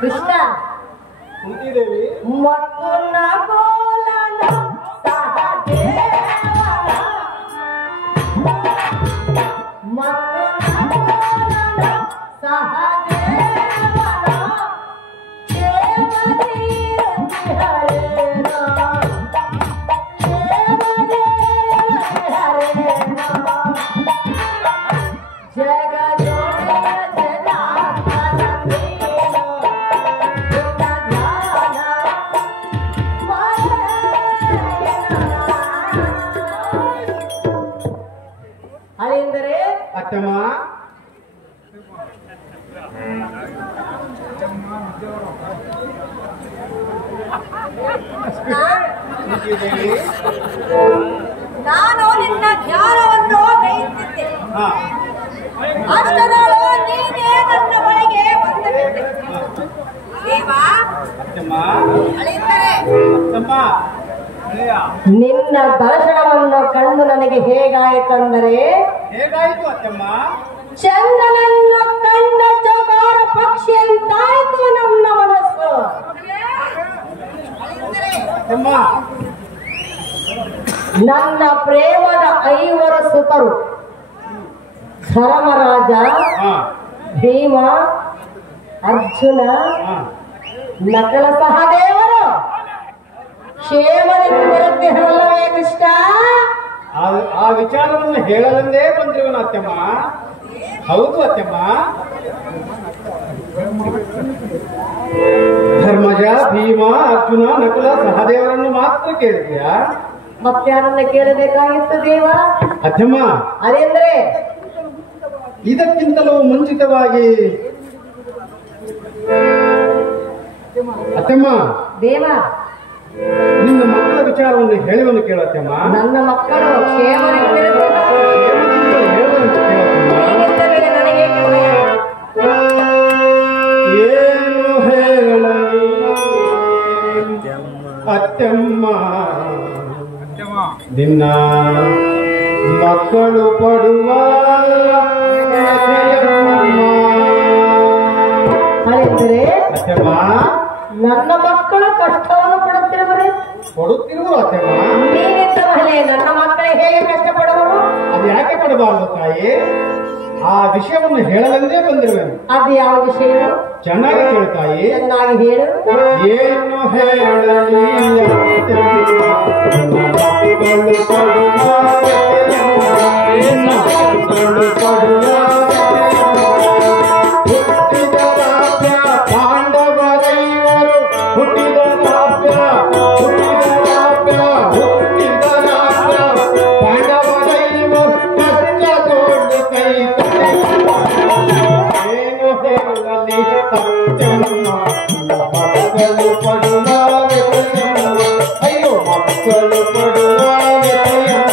ಕೃಷ್ಣ ಕುಂತಿದೇವಿ ಮತ್ತು ನಗೋಲನ ಸಹದೇವನ ಮತ್ತು ನಗೋಲನ ಸಹದೇವನ ದೇವತೀರತಿ ಹರೇನ ದೇವತೀರತಿ ಹರೇನ ಅತ್ತಮ್ಮ ನಾನು ನಿನ್ನ ಧ್ಯಾನವನ್ನು ಗೈಯುತ್ತಿದ್ದೆ. ಅಷ್ಟರಲ್ಲೂ ನೀನೇ ನನ್ನ ಬಳಿಗೆ ಬಂದುಬಿಟ್ಟೆ. ದೇವಾ, ಅಳಿಂದರೆ ನಿನ್ನ ದರ್ಶನವನ್ನು ಕಂಡು ನನಗೆ ಹೇಗಾಯಿತೆಂದರೆ, ಹೇಗಾಯ್ತು ಅತ್ತಮ್ಮ? ಚಂದ್ರನನ್ನು ಕಂಡ ಚೌಕಾರ ಪಕ್ಷಿಯಂತಾಯ್ತು ನನ್ನ ಮನಸ್ಸು. ಅತ್ತಮ್ಮ, ನನ್ನ ಪ್ರೇಮದ 5 ಸುತರು ಧರ್ಮರಾಜ, ಭೀಮ, ಅರ್ಜುನ, ನಕಲ ಸಹದೇವರು ಕ್ಷೇಮದಿಂದಿರತ್ತೆ ಕಷ್ಟ? ಆ ವಿಚಾರವನ್ನು ಹೇಳಲೆಂದೇ ಬಂದಿರುವನು ಅತ್ತೆಮ್ಮ. ಹೌದು ಅತ್ತೆಮ್ಮ. ಧರ್ಮಜ, ಭೀಮ, ಅರ್ಜುನ, ನಕುಲ, ಸಹದೇವರನ್ನು ಮಾತ್ರ ಕೇಳಿದ್ಯಾ? ಮತ್ತಾರನ್ನ ಕೇಳಬೇಕಾಗಿತ್ತು ದೇವ. ಅತ್ತೆಮ್ಮ, ಅದೇಂದ್ರೆ ಇದಕ್ಕಿಂತಲೂ ಮುಂಚಿತವಾಗಿ ಅತ್ತೆಮ್ಮ ದೇವ, ನಿನ್ನ ಮಕ್ಕಳ ವಿಚಾರವನ್ನು ಹೇಳುವನು ಕೇಳತ್ತಮ್ಮ. ನನ್ನ ಮಕ್ಕಳು ಕ್ಷೇಮದಿಂದಿರಬೇಕು. ಹೇಳುವಂತೆ ಕೇಳತ್ತಮ್ಮ. ನೀನಿದ್ದರೆ ನನಗೆ ಭಯ. ಏನು ಹೇಳಲಿ ಅತ್ತೆಮ್ಮ, ನಿನ್ನ ಮಕ್ಕಳು ಪಡುವ ಅದೇಂದ್ರೆ ಅತ್ತೆಮ್ಮ, ನನ್ನ ಮಕ್ಕಳು ಕಷ್ಟವನ್ನು ಪಡುತ್ತಿರುವರು. ಕೊಡುತ್ತಿರುವ ಅತ್ತೆಮ್ಮ. ನೀನಿದ್ದ ಮಹಲೆ ನನ್ನ ಮಕ್ಕಳೇ ಹೇಗೆ ಕಷ್ಟಪಡುವರು? ಅದು ಯಾಕೆ ಕೊಡಬಾರದು ತಾಯಿ? ಆ ವಿಷಯವನ್ನು ಹೇಳಲೆಂದೇ ಬಂದಿರುವೆನು. ಅದು ಯಾವ ವಿಷಯ? ಚೆನ್ನಾಗಿ ಕೇಳ್ತಾಯಿ. ಚೆನ್ನಾಗಿ ಹೇಳು. ಏನು ಹೇಳಲಿ ಪಾಂಡವರೈವರು ಹುಟ್ಟಿದ ರಾಜ್ಯ, ಪಾಂಡವರೈವರು ಕಷ್ಟ ದೊಡ್ಡ ಕೈ. ಏನು ಹೇಳಲಿ ಅತ್ತೆಮ್ಮ, ಮಕ್ಕಳು ಪಡುವ ವ್ಯಥೆಯಮ್ಮ. ಅಯ್ಯೋ ಮಕ್ಕಳು ಪಡುವ ವ್ಯಥೆಯಮ್ಮ.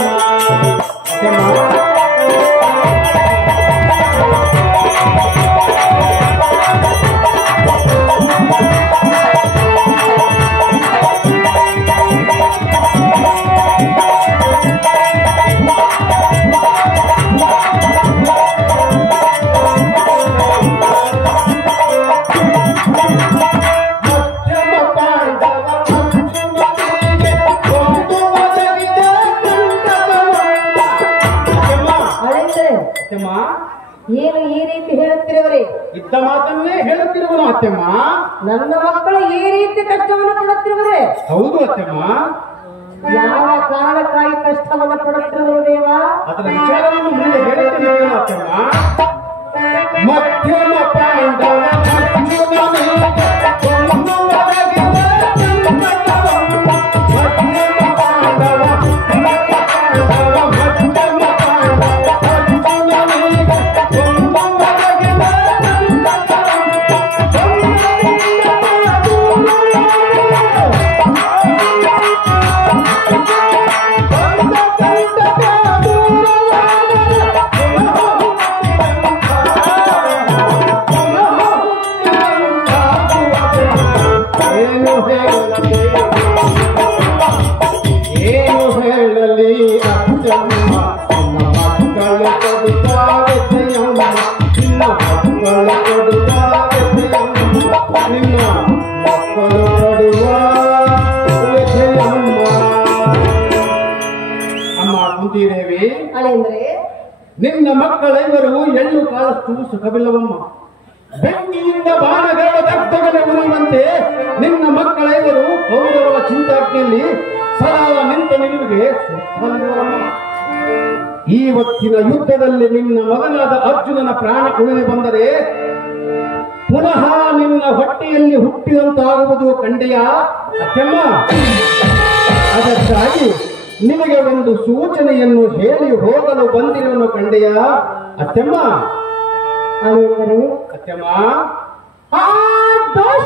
ಅತ್ತೆಮ್ಮ, ಏನು ಈ ರೀತಿ ಹೇಳುತ್ತಿರುವರೆ? ಇದ್ದ ಮಾತನ್ನೇ ಹೇಳುತ್ತಿರುವನು ಅತ್ತೆಮ್ಮ. ನನ್ನ ಮಕ್ಕಳು ಈ ರೀತಿ ಕಷ್ಟವನ್ನು ಪಡುತ್ತಿರುವರೆ? ಹೌದು ಅತ್ತೆಮ್ಮ. ಯಾವ ಕಾರಣಕ್ಕಾಗಿ ಕಷ್ಟವನ್ನು ಪಡುತ್ತಿರುವರು ದೇವ? ಅದರ ವಿಚಾರವನ್ನು ಮುಂದೆ ಹೇಳುತ್ತೇನೆ ಅತ್ತೆಮ್ಮ. ಮಧ್ಯಮ ಪಾಂಡವ ಏನು ಹೇಳಲಿ ಅತ್ತೆಮ್ಮ, ನಿನ್ನ ಮಕ್ಕಳು ಕೊಡುವ ವ್ಯಥೆಯಮ್ಮ. ನಿನ್ನ ಮಕ್ಕಳು ಕೊಡುವ ವ್ಯಥೆಯಮ್ಮ. ನಿನ್ನ ಮಕ್ಕಳು ಕೊಡುವ ವ್ಯಥೆಯಮ್ಮ. ಅಮ್ಮ ಕುಂತಿದೇವಿ, ಅಲೆಂದ್ರೆ ನಿನ್ನ ಮಕ್ಕಳೆಲ್ಲರೂ ಎಳ್ಳು ಕಾಲಷ್ಟು ಸುಖವಿಲ್ಲವಮ್ಮ. ಬೆಂಕಿಯಿಂದ ಬಾಣಗಳ ದಗ್ಧಗನೆ ಉರಿಯುವಂತೆ ನಿನ್ನ ಮಕ್ಕಳೆಲ್ಲರೂ ಕೌರವರ ಚಿಂತಾಗ್ನಿಯಲ್ಲಿ ಸದಾ ನಿಂತ ನಿಲುವಿಗೆ ಸುಖವಿಲ್ಲವಮ್ಮ. ಇವತ್ತಿನ ಯುದ್ಧದಲ್ಲಿ ನಿನ್ನ ಮಗನಾದ ಅರ್ಜುನನ ಪ್ರಾಣ ಉಳಿದು ಬಂದರೆ ಪುನಃ ನಿನ್ನ ಹೊಟ್ಟೆಯಲ್ಲಿ ಹುಟ್ಟಿದಂತಾಗುವುದು ಕಂಡೆಯ ಅತ್ತೆಮ್ಮ. ಅದಕ್ಕಾಗಿ ನಿಮಗೆ ಒಂದು ಸೂಚನೆಯನ್ನು ಹೇಳಿ ಹೋಗಲು ಬಂದಿರುವನು ಕಂಡೆಯ ಅತ್ತೆಮ್ಮ. ಅಲೆಂದರೆ ಅತ್ತೆಮ್ಮ, ಆ ದೋಷ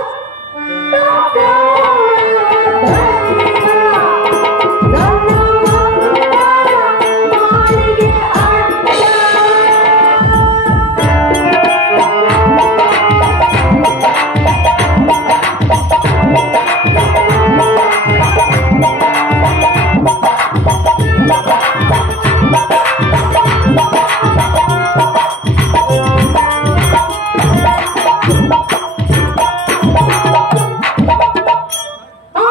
ಆ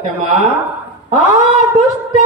ಸತ್ಯಮ್ಮ. ಆ ದುಷ್ಟ